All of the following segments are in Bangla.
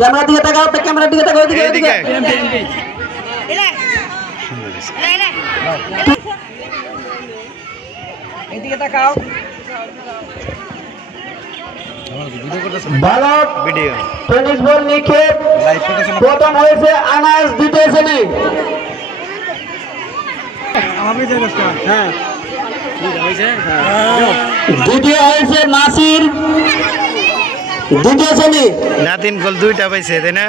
ক্যামেরা দিকে তাকাও, ক্যামেরা দিকে তাকাও, এদিকে এদিকে তাকাও। বালক ভিডিও টেনিস বল নিক্ষেপ প্রথম হয়েছে আনাস, দ্বিতীয় শ্রেণী। দ্বিতীয় হয়েছে নাসির, দ্বিতীয় শ্রেণী। নাতিন গোল দুইটা পাইছে তাই না?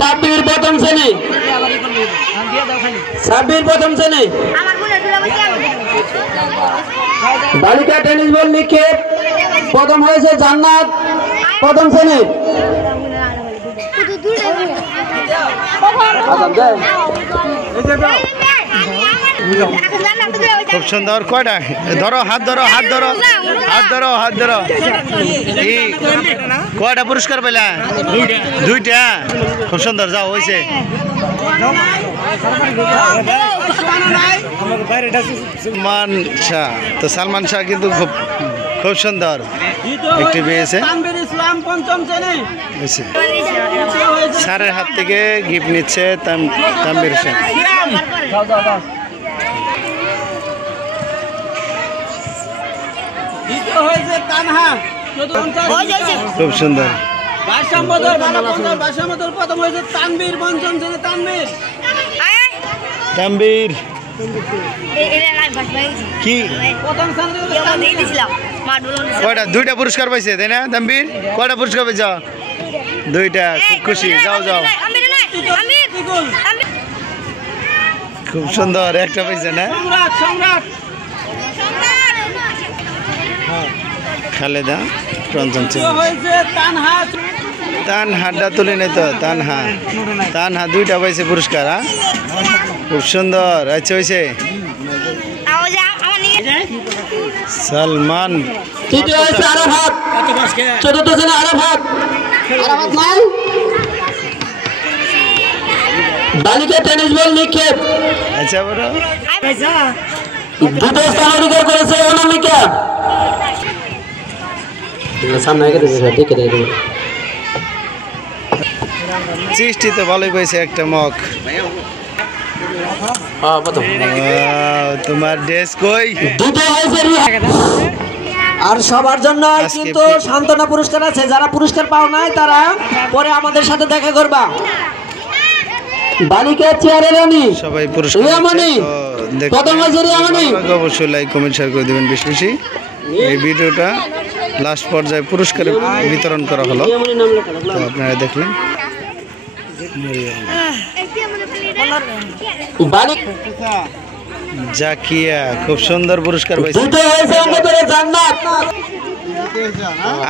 সাব্বির প্রথম শ্রেণী, সাব্বির প্রথম শ্রেণী। বালিকা টেনিস বল নিক্ষেপ প্রথম হয়েছে জান্নাত, প্রথম শ্রেণী। খুব সুন্দর। কয়টা ধরো, হাত ধরো, হাত ধরো, হাত ধরো, হাত ধরো। কয়টা পুরস্কার পেলা? দুইটা। খুব সুন্দর, যাও হয়েছে। সালমান শাহ, তো সালমান শাহ কিন্তু খুব খুব সুন্দর একটি পেয়েছে। স্যারের হাত থেকে গিফট নিচ্ছে তানভীর হোসেন। খুব সুন্দর। তানভীর কি কয়টা? দুইটা পুরস্কার পাইছে তাই না তানভীর? কয়টা পুরস্কার পাইছ? দুইটা। খুব খুশি, যাও যাও। খুব সুন্দর, একটা পাইছে না? খালেদা পঞ্চম তানহাটা তুলে নেই তো, তানহা দুইটা পাইছে পুরস্কার। খুব সুন্দর। আচ্ছা হয়েছে। সালমান বালিকা টেনিস বল নিক্ষেপ আচ্ছা বড় দ্বিতীয় স্থান অধিকার করেছে অনামিকা। সৃষ্টি তো ভালোই পাইছে একটা মগ। তোমার ড্রেস কই? আর সবার জন্য কিন্তু সান্ত্বনা পুরস্কার আছে। যারা পুরস্কার পাও নাই তারা পরে আমাদের সাথে দেখা করবা। বালিকা চেয়ারে রানী সবাই পুরস্কার অবশ্যই লাইক কমেন্ট শেয়ার করে দেবেন বেশি বেশি। এই ভিডিওটা লাস্ট পর্যায়ে পুরস্কার বিতরণ করা হলো, তো আপনারা দেখলেন। জাকিয়া খুব সুন্দর পুরস্কার পাইছে।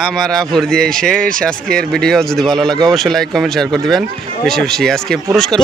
আমার আফুর দিয়ে শেষ আজকের ভিডিও। যদি ভালো লাগে অবশ্যই লাইক কমেন্ট শেয়ার করে দিবেন বেশি বেশি। আজকে পুরস্কার